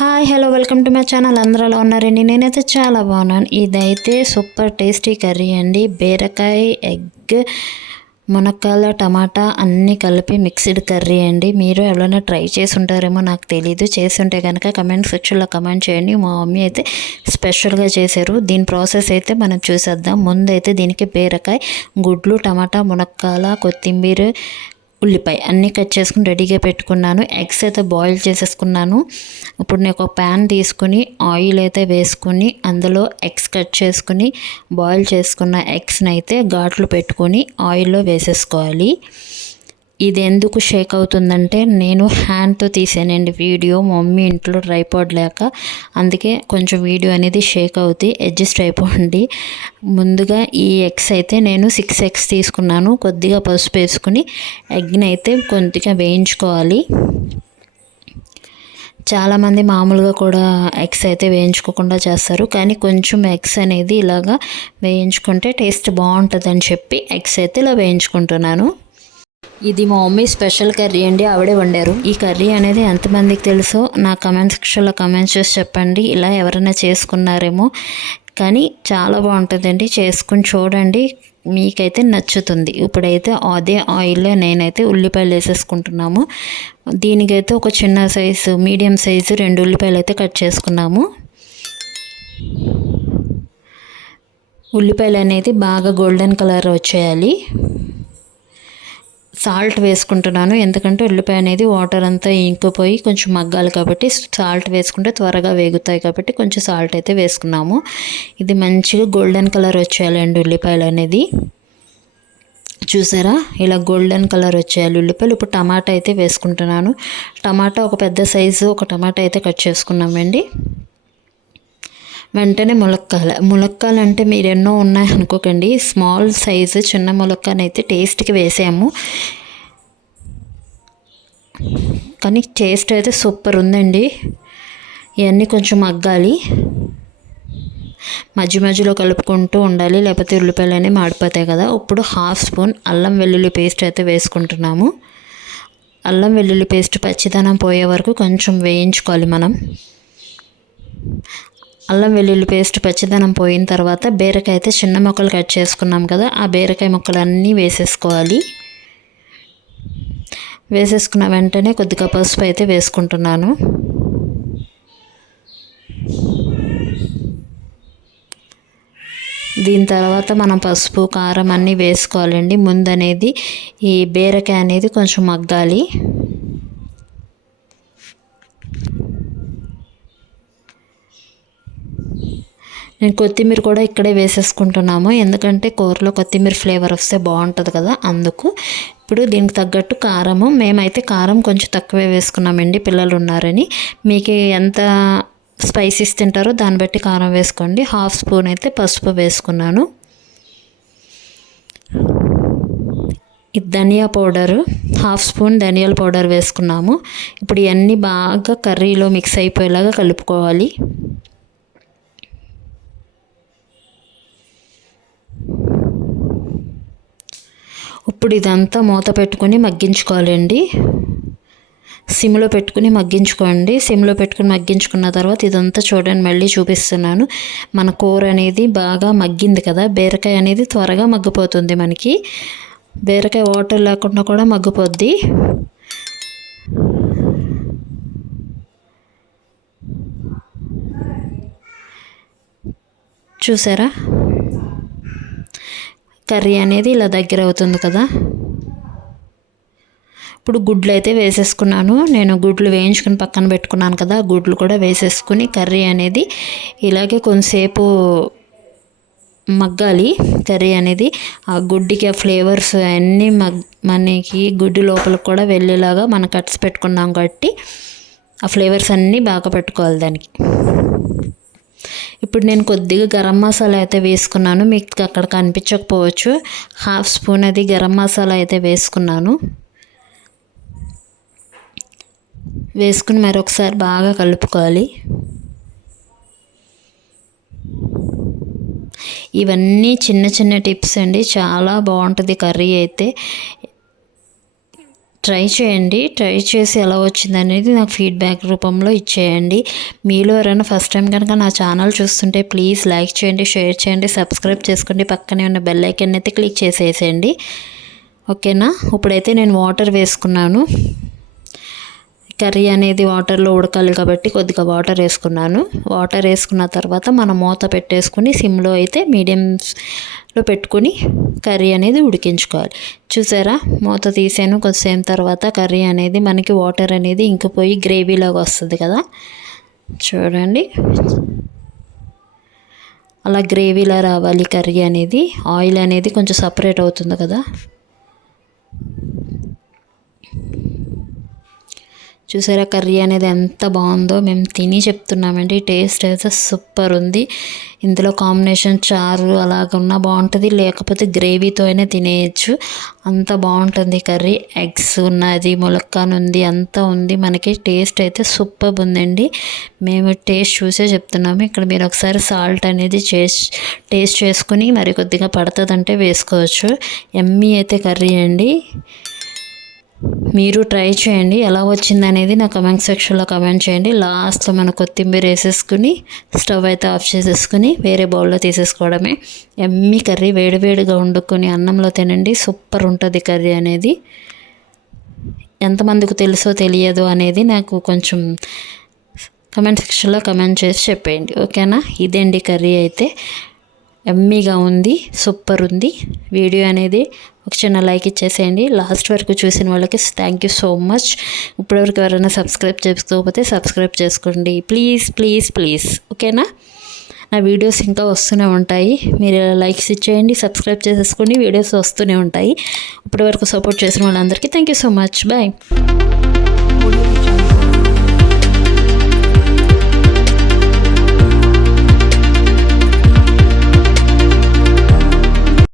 Hi hello welcome to my channel అందరూ ఉన్నారండి? నేనైతే చాలా బాగున్నాను. ఇదైతే సూపర్ టేస్టీ కర్రీ అండి. బీరకాయ ఎగ్ మునక్కాయల టమాటా అన్నీ కలిపి మిక్స్డ్ కర్రీ అండి. మీరు ఎవరైనా ట్రై చేసి ఉంటారేమో నాకు తెలీదు. చేసి ఉంటే కనుక కమెంట్ సెక్షన్లో కమెంట్ చేయండి. మా మమ్మీ అయితే స్పెషల్గా చేశారు. దీని ప్రాసెస్ అయితే మనం చూసేద్దాం. ముందు అయితే దీనికి బీరకాయ గుడ్లు టమాటా మునక్కాయల కొత్తిమీర ఉల్లిపాయ అన్నీ కట్ చేసుకుని రెడీగా పెట్టుకున్నాను. ఎగ్స్ అయితే బాయిల్ చేసేసుకున్నాను. ఇప్పుడు నేను ఒక ప్యాన్ తీసుకుని ఆయిల్ అయితే వేసుకుని అందులో ఎగ్స్ కట్ చేసుకుని బాయిల్ చేసుకున్న ఎగ్స్ని అయితే ఘాట్లు పెట్టుకొని ఆయిల్లో వేసేసుకోవాలి. ఇది ఎందుకు షేక్ అవుతుందంటే నేను హ్యాండ్తో తీసానండి వీడియో మమ్మీ ఇంట్లో ట్రైపాడ్ లేక. అందుకే కొంచెం వీడియో అనేది షేక్ అవుతుంది అడ్జస్ట్ అయిపోండి. ముందుగా ఈ ఎగ్స్ అయితే నేను సిక్స్ ఎగ్స్ తీసుకున్నాను కొద్దిగా పసుపు వేసుకుని ఎగ్ని అయితే కొద్దిగా వేయించుకోవాలి. చాలామంది మామూలుగా కూడా ఎగ్స్ అయితే వేయించుకోకుండా చేస్తారు కానీ కొంచెం ఎగ్స్ అనేది ఇలాగా వేయించుకుంటే టేస్ట్ బాగుంటుందని చెప్పి ఎగ్స్ అయితే ఇలా వేయించుకుంటున్నాను. ఇది మా మమ్మీ స్పెషల్ కర్రీ అండి ఆవిడే వండారు. ఈ కర్రీ అనేది ఎంతమందికి తెలుసో నా కమెంట్ సెక్షన్లో కమెంట్స్ చేసి చెప్పండి ఇలా ఎవరైనా చేసుకున్నారేమో. కానీ చాలా బాగుంటుందండి చేసుకుని చూడండి మీకైతే నచ్చుతుంది. ఇప్పుడైతే అదే ఆయిల్లో నేనైతే ఉల్లిపాయలు వేసేసుకుంటున్నాము. దీనికైతే ఒక చిన్న సైజు మీడియం సైజు రెండు ఉల్లిపాయలు అయితే కట్ చేసుకున్నాము. ఉల్లిపాయలు అనేది బాగా గోల్డెన్ కలర్ వచ్చేయాలి. సాల్ట్ వేసుకుంటున్నాను. ఎందుకంటే ఉల్లిపాయ అనేది వాటర్ అంతా ఇంకిపోయి కొంచెం మగ్గాలి కాబట్టి సాల్ట్ వేసుకుంటే త్వరగా వేగుతాయి కాబట్టి కొంచెం సాల్ట్ అయితే వేసుకున్నాము. ఇది మంచిగా గోల్డెన్ కలర్ వచ్చేయాలండి ఉల్లిపాయలు అనేది. చూసారా? ఇలా గోల్డెన్ కలర్ వచ్చేయాలి ఉల్లిపాయలు. ఇప్పుడు టమాటా అయితే వేసుకుంటున్నాను. టమాటా ఒక పెద్ద సైజు ఒక టమాటా అయితే కట్ చేసుకున్నామండి. వెంటనే ములక్కాల ములక్కాలు అంటే మీరు ఎన్నో ఉన్నాయనుకోకండి స్మాల్ సైజు చిన్న ములక్కాయని అయితే టేస్ట్కి వేసాము. కానీ టేస్ట్ అయితే సూపర్ ఉందండి. ఇవన్నీ కొంచెం మగ్గాలి. మధ్య మధ్యలో కలుపుకుంటూ ఉండాలి. లేకపోతే ఉల్లిపాయలు అనేవి మాడిపోతాయి కదా. ఇప్పుడు హాఫ్ స్పూన్ అల్లం వెల్లుల్లి పేస్ట్ అయితే వేసుకుంటున్నాము. అల్లం వెల్లుల్లి పేస్ట్ పచ్చిదనం పోయే వరకు కొంచెం వేయించుకోవాలి మనం. అల్లం వెల్లుల్లి పేస్ట్ పచ్చదనం పోయిన తర్వాత బీరకాయ అయితే చిన్న మొక్కలు కట్ చేసుకున్నాం కదా ఆ బీరకాయ ముక్కలు అన్నీ వేసేసుకోవాలి. వేసేసుకున్న వెంటనే కొద్దిగా పసుపు అయితే వేసుకుంటున్నాను. దీని తర్వాత మనం పసుపు కారం అన్నీ వేసుకోవాలండి. ముందు అనేది ఈ బీరకాయ అనేది కొంచెం మగ్గాలి. నేను కొత్తిమీర కూడా ఇక్కడే వేసేసుకుంటున్నాము. ఎందుకంటే కూరలో కొత్తిమీర ఫ్లేవర్ వస్తే బాగుంటుంది కదా అందుకు ఇప్పుడు దీనికి తగ్గట్టు కారము మేమైతే కారం కొంచెం తక్కువే వేసుకున్నామండి పిల్లలు ఉన్నారని మీకు ఎంత స్పైసీస్ తింటారో దాన్ని బట్టి కారం వేసుకోండి. హాఫ్ స్పూన్ అయితే పసుపు వేసుకున్నాను. ఇది ధనియా పౌడరు హాఫ్ స్పూన్ ధనియాల పౌడర్ వేసుకున్నాము. ఇప్పుడు ఇవన్నీ బాగా కర్రీలో మిక్స్ అయిపోయేలాగా కలుపుకోవాలి. ఇప్పుడు ఇదంతా మూత పెట్టుకొని మగ్గించుకోవాలండి. సిమ్లో పెట్టుకుని మగ్గించుకోండి. సిమ్లో పెట్టుకుని మగ్గించుకున్న తర్వాత ఇదంతా చూడండి మళ్ళీ చూపిస్తున్నాను. మన కూర అనేది బాగా మగ్గింది కదా బీరకాయ అనేది త్వరగా మగ్గిపోతుంది మనకి. బీరకాయ వాటర్ లేకుండా కూడా మగ్గిపోద్ది. చూసారా? కర్రీ అనేది ఇలా దగ్గర అవుతుంది కదా. ఇప్పుడు గుడ్లు అయితే వేసేసుకున్నాను. నేను గుడ్లు వేయించుకుని పక్కన పెట్టుకున్నాను కదా. గుడ్లు కూడా వేసేసుకుని కర్రీ అనేది ఇలాగే కొంతసేపు మగ్గాలి. కర్రీ అనేది ఆ గుడ్డికి ఆ ఫ్లేవర్స్ అన్నీ మగ్ మనకి గుడ్డు లోపలికి కూడా వెళ్ళేలాగా మనం కట్స్ పెట్టుకున్నాం కాబట్టి ఆ ఫ్లేవర్స్ అన్నీ బాగా పెట్టుకోవాలి దానికి. ఇప్పుడు నేను కొద్దిగా గరం మసాలా అయితే వేసుకున్నాను. మీకు అక్కడ కనిపించకపోవచ్చు. హాఫ్ స్పూన్ అది గరం మసాలా అయితే వేసుకున్నాను. వేసుకుని మరొకసారి బాగా కలుపుకోవాలి. ఇవన్నీ చిన్న చిన్న టిప్స్ అండి. చాలా బాగుంటుంది కర్రీ అయితే. ట్రై చేయండి. ట్రై చేసి ఎలా వచ్చింది అనేది నాకు ఫీడ్బ్యాక్ రూపంలో ఇచ్చేయండి. మీలో ఎవరైనా ఫస్ట్ టైం కనుక నా ఛానల్ చూస్తుంటే ప్లీజ్ లైక్ చేయండి షేర్ చేయండి సబ్స్క్రైబ్ చేసుకోండి. పక్కనే ఉన్న బెల్ ఐకన్ అయితే క్లిక్ చేసేసేయండి. ఓకేనా? ఇప్పుడైతే నేను వాటర్ వేసుకున్నాను. కర్రీ అనేది వాటర్లో ఉడకాలి కాబట్టి కొద్దిగా వాటర్ వేసుకున్నాను. వాటర్ వేసుకున్న తర్వాత మనం మూత పెట్టేసుకుని సిమ్లో అయితే మీడియంలో పెట్టుకుని కర్రీ అనేది ఉడికించుకోవాలి. చూసారా? మూత తీసాను. కొద్దిసేపు తర్వాత కర్రీ అనేది మనకి వాటర్ అనేది ఇంకిపోయి గ్రేవీలాగా వస్తుంది కదా? చూడండి. అలా గ్రేవీలా రావాలి కర్రీ అనేది. ఆయిల్ అనేది కొంచెం సపరేట్ అవుతుంది కదా? చూసారా కర్రీ అనేది ఎంత బాగుందో మేము తిని చెప్తున్నామండి. టేస్ట్ అయితే సూపర్ ఉంది. ఇందులో కాంబినేషన్ చారు అలాగున్నా బాగుంటుంది. లేకపోతే గ్రేవీతో అయినా తినేయచ్చు. అంత బాగుంటుంది కర్రీ. ఎగ్స్ ఉన్నది ములక్కాన్ ఉంది అంతా ఉంది. మనకి టేస్ట్ అయితే సూపర్ ఉందండి. మేము టేస్ట్ చూసే చెప్తున్నాము. ఇక్కడ మీరు ఒకసారి సాల్ట్ అనేది చేసి టేస్ట్ చేసుకుని మరి కొద్దిగా పడుతుందంటే వేసుకోవచ్చు. ఎమ్మీ అయితే కర్రీ అండి. మీరు ట్రై చేయండి. ఎలా వచ్చింది అనేది నా కమెంట్ సెక్షన్లో కమెంట్ చేయండి. లాస్ట్లో మన కొత్తిమీర వేసేసుకుని స్టవ్ అయితే ఆఫ్ చేసేసుకుని వేరే బౌల్లో తీసేసుకోవడమే. ఎమ్మి కర్రీ వేడివేడిగా వండుకొని అన్నంలో తినండి. సూపర్ ఉంటుంది కర్రీ అనేది. ఎంతమందికి తెలుసో తెలియదు అనేది నాకు కొంచెం కమెంట్ సెక్షన్లో కమెంట్ చేసి చెప్పేయండి. ఓకేనా? ఇదేండి కర్రీ అయితే. ఎమ్మీగా ఉంది సూపర్ ఉంది. వీడియో అనేది ఒక చిన్న లైక్ ఇచ్చేసేయండి. లాస్ట్ వరకు చూసిన వాళ్ళకి థ్యాంక్ యూ సో మచ్ ఇప్పటివరకు ఎవరైనా సబ్స్క్రైబ్ చేసుకోకపోతే సబ్స్క్రైబ్ చేసుకోండి. ప్లీజ్ ప్లీజ్ ప్లీజ్ ఓకేనా నా? వీడియోస్ ఇంకా వస్తూనే ఉంటాయి. మీరు లైక్స్ ఇచ్చేయండి సబ్స్క్రైబ్ చేసేసుకోండి. వీడియోస్ వస్తూనే ఉంటాయి. ఇప్పటివరకు సపోర్ట్ చేసిన వాళ్ళందరికీ thank you so much bye